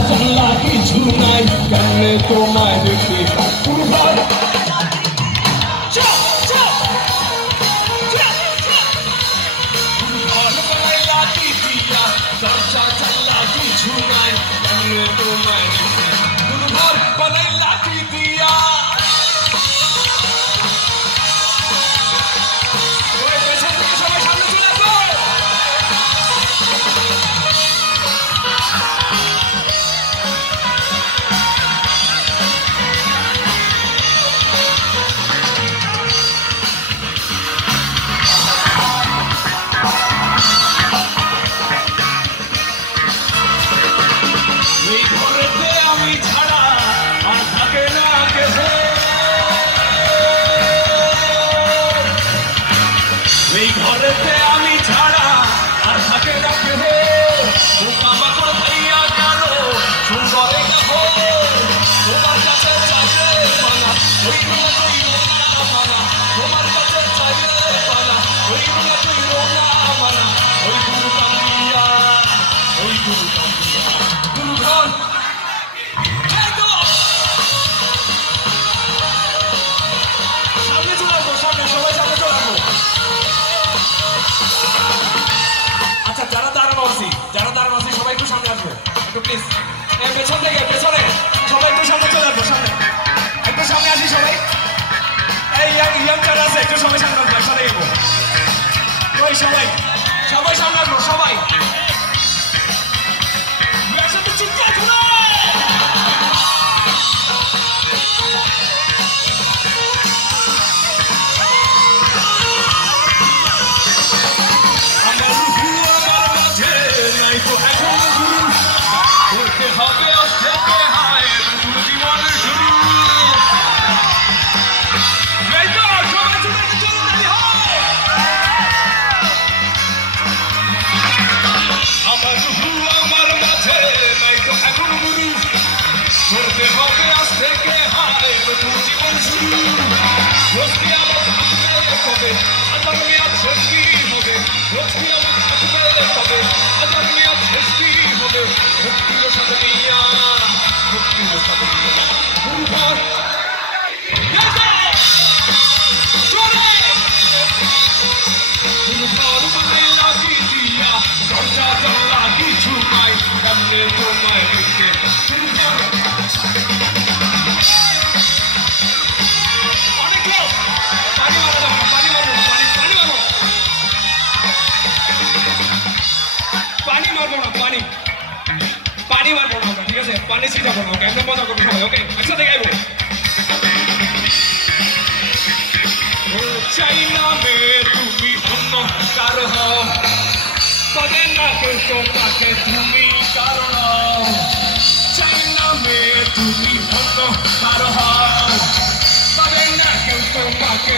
জানলা কিছু নাই কেমনে তোমায় দেখতে পুরো ঘর দরজা জানলা কিছু নাই কেমনে তোমায় দেখতে পুরো ঘর বানাই লাঠি দিয়া এই ঘরেতে আমি ছাড়া আর থাকে না কেহ পোকামাকড় ভাইয়া কেন সুন্দরে দেখো তোমার কাছে চাইলে পানা ওই রুনা কইল না মানা তোমার কাছে চাইলে পানা ওই রুনা কইল না মানা ওই গুরু কান্দিয়া গুরু ঘর সামনে চলে আসবো সামনে সবাই সামনে চলে আসবো যারা দাঁড়ানো সবাই একটু সামনে আসবে একটু প্লিজ পেছন থেকে পেছনে সবাই একটু সামনে চলে আসবো সামনে একটু সামনে আসি সবাই এই ইয়াং যারা আছে একটু সবাই সামনে আসবো একসাথে যাবো ওই সবাই সামনে আসবো সবাই একসাথে চিৎকার করে পানি মারবো না ঠিক আছে পানি ছিটাবো না ওকে একদম মজা করবো সবাই ওকে একসাথে গাইবো চাই না মে তুমি অন্য কার হও পাবে না কেউ তোমাকে তুমি কারণ চাই না মে তুমি অন্য কার হও পাবে না কেউ তোমাকে